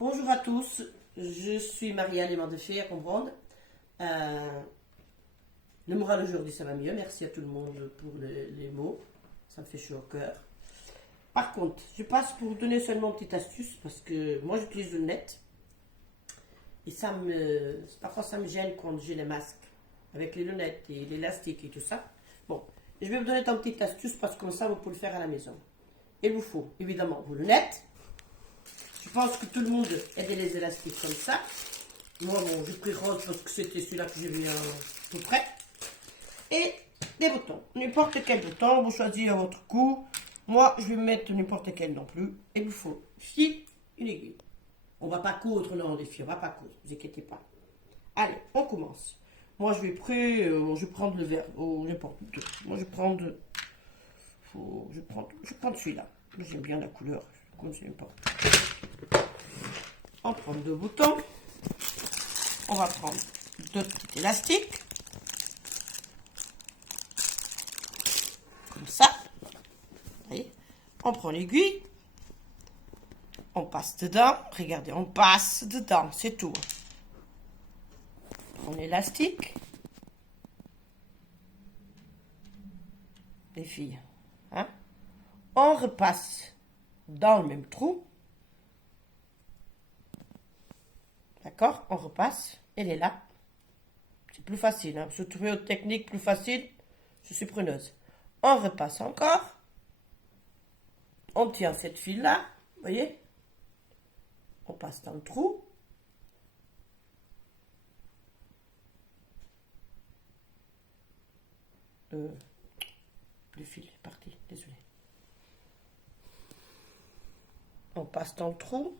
Bonjour à tous, je suis Marie-Anne Mandefey à comprendre. Le moral aujourd'hui ça va mieux, merci à tout le monde pour les mots, ça me fait chaud au cœur. Par contre, je passe pour vous donner seulement une petite astuce parce que moi j'utilise le net et parfois ça me gêne quand j'ai les masques avec les lunettes et l'élastique et tout ça. Bon, je vais vous donner une petite astuce parce que comme ça vous pouvez le faire à la maison. Il vous faut évidemment vos lunettes. Je pense que tout le monde a des élastiques comme ça. Moi, bon, j'ai pris rose parce que c'était celui-là que j'ai vu tout près. Et des boutons. N'importe quel bouton, vous choisissez à votre goût. Moi, je vais mettre n'importe quel non plus. Et il vous faut fil, une aiguille. On ne va pas coudre, non, les filles, on ne va pas coudre, ne vous inquiétez pas. Allez, on commence. Moi, je vais prendre le vert, n'importe où. Moi, je vais prendre celui-là. J'aime bien la couleur, comme je n'aime pas. On prend deux boutons. On va prendre deux petits élastiques. Comme ça. Vous voyez, on prend l'aiguille. On passe dedans. Regardez, on passe dedans. C'est tout. On prend l'élastique. Les filles. Hein? On repasse dans le même trou. D'accord? On repasse. Elle est là. C'est plus facile. Hein? Si vous trouvez autre technique plus facile, je suis preneuse. On repasse encore. On tient cette file-là. Vous voyez? On passe dans le trou. Le fil est parti. Désolé. On passe dans le trou.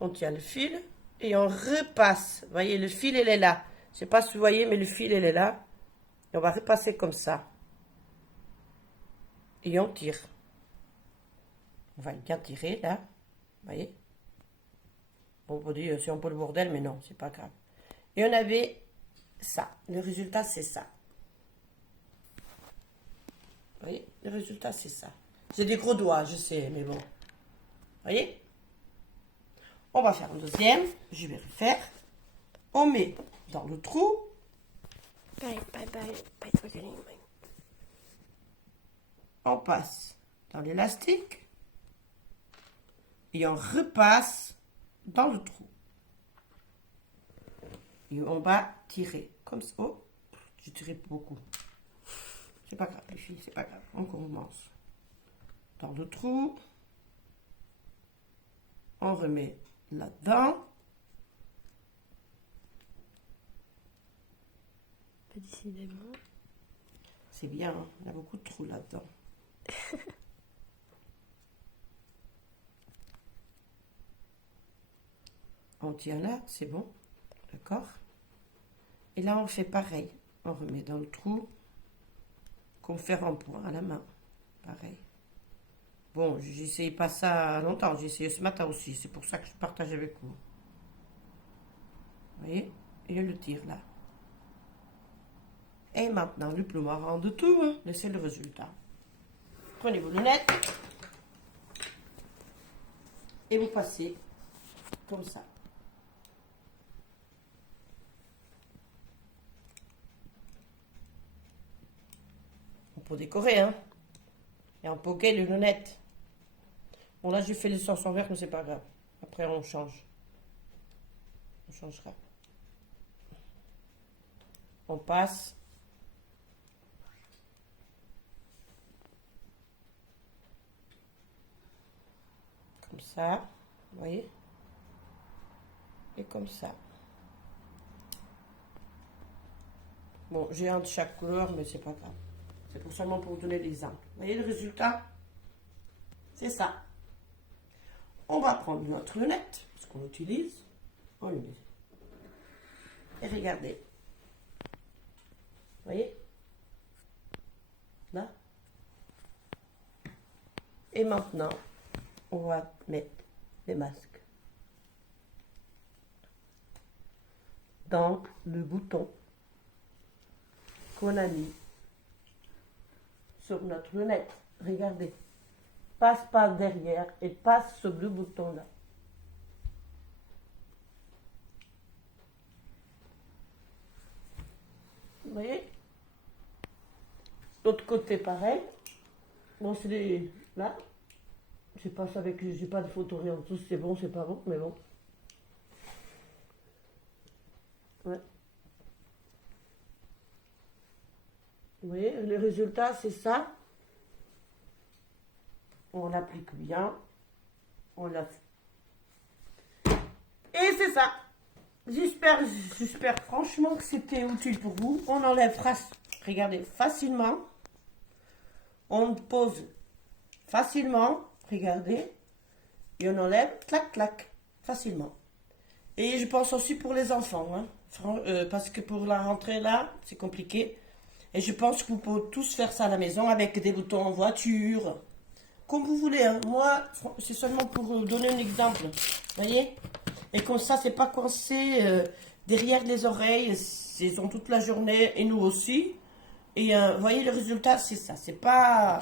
On tient le fil. Et on repasse. Vous voyez, le fil, il est là. Je ne sais pas si vous voyez, mais le fil, il est là. Et on va repasser comme ça. Et on tire. On va bien tirer, là. Vous voyez? On peut dire, c'est un peu le bordel, mais non, c'est pas grave. Et on avait ça. Le résultat, c'est ça. Vous voyez? Le résultat, c'est ça. J'ai des gros doigts, je sais, mais bon. Vous voyez? On va faire un deuxième. Je vais refaire. On met dans le trou. On passe dans l'élastique. Et on repasse dans le trou. Et on va tirer. Comme ça. Oh, j'ai tiré beaucoup. C'est pas grave, les filles, c'est pas grave. On commence. Dans le trou. On remet là-dedans. Décidément. C'est bien, hein? Il y a beaucoup de trous là-dedans. On tient là, c'est bon. D'accord? Et là, on fait pareil. On remet dans le trou. Comme faire un point à la main. Pareil. Bon, j'ai essayé pas ça longtemps. J'ai essayé ce matin aussi. C'est pour ça que je partage avec vous. Vous voyez? Et le tire là. Et maintenant, le plus marrant de tout, hein, c'est le résultat. Prenez vos lunettes. Et vous passez comme ça. On peut décorer, hein. Et on poquet les lunettes. Bon, là, j'ai fait les sens en vert, mais c'est pas grave. Après, on change. On changera. On passe. Comme ça. Vous voyez? Et comme ça. Bon, j'ai un de chaque couleur, mais c'est pas grave. C'est pour seulement pour vous donner l'exemple. Vous voyez le résultat? C'est ça. On va prendre notre lunette, parce qu'on l'utilise. On le met. Et regardez. Vous voyez? Là. Et maintenant, on va mettre les masques dans le bouton qu'on a mis sur notre lunette. Regardez. Passe par derrière et passe sur le bouton là. Vous voyez? L'autre côté, pareil. Bon, c'est des... Là. Je passe avec... J'ai pas de photo, rien en dessous. C'est bon, c'est pas bon, mais bon. Ouais. Vous voyez, le résultat, c'est ça. On l'applique bien. On l'a... Et c'est ça. J'espère franchement que c'était utile pour vous. On enlève, regardez, facilement. On pose facilement, regardez. Et on enlève, clac, clac, facilement. Et je pense aussi pour les enfants, hein, parce que pour la rentrée là, c'est compliqué. Et je pense que vous pouvez tous faire ça à la maison avec des boutons en voiture. Comme vous voulez, hein. Moi, c'est seulement pour vous donner un exemple. Vous voyez? Et comme ça, c'est pas coincé derrière les oreilles. Ils ont toute la journée, et nous aussi. Et vous voyez, le résultat, c'est ça. C'est pas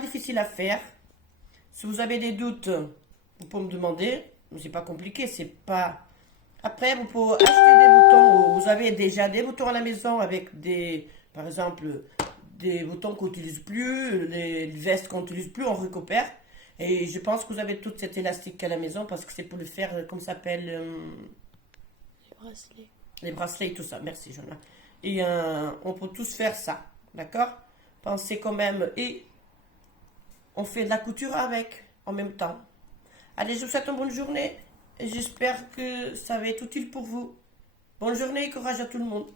difficile à faire. Si vous avez des doutes, vous pouvez me demander. C'est pas compliqué, c'est pas... Après, vous pouvez acheter des boutons. Vous avez déjà des boutons à la maison avec des... Par exemple, des boutons qu'on n'utilise plus, les vestes qu'on n'utilise plus, on récupère. Et je pense que vous avez tout cet élastique à la maison parce que c'est pour le faire, comment ça s'appelle Les bracelets. Les bracelets et tout ça. Merci, Jonas. Et on peut tous faire ça, d'accord? Pensez quand même. Et on fait de la couture avec, en même temps. Allez, je vous souhaite une bonne journée. Et j'espère que ça va être utile pour vous. Bonne journée et courage à tout le monde.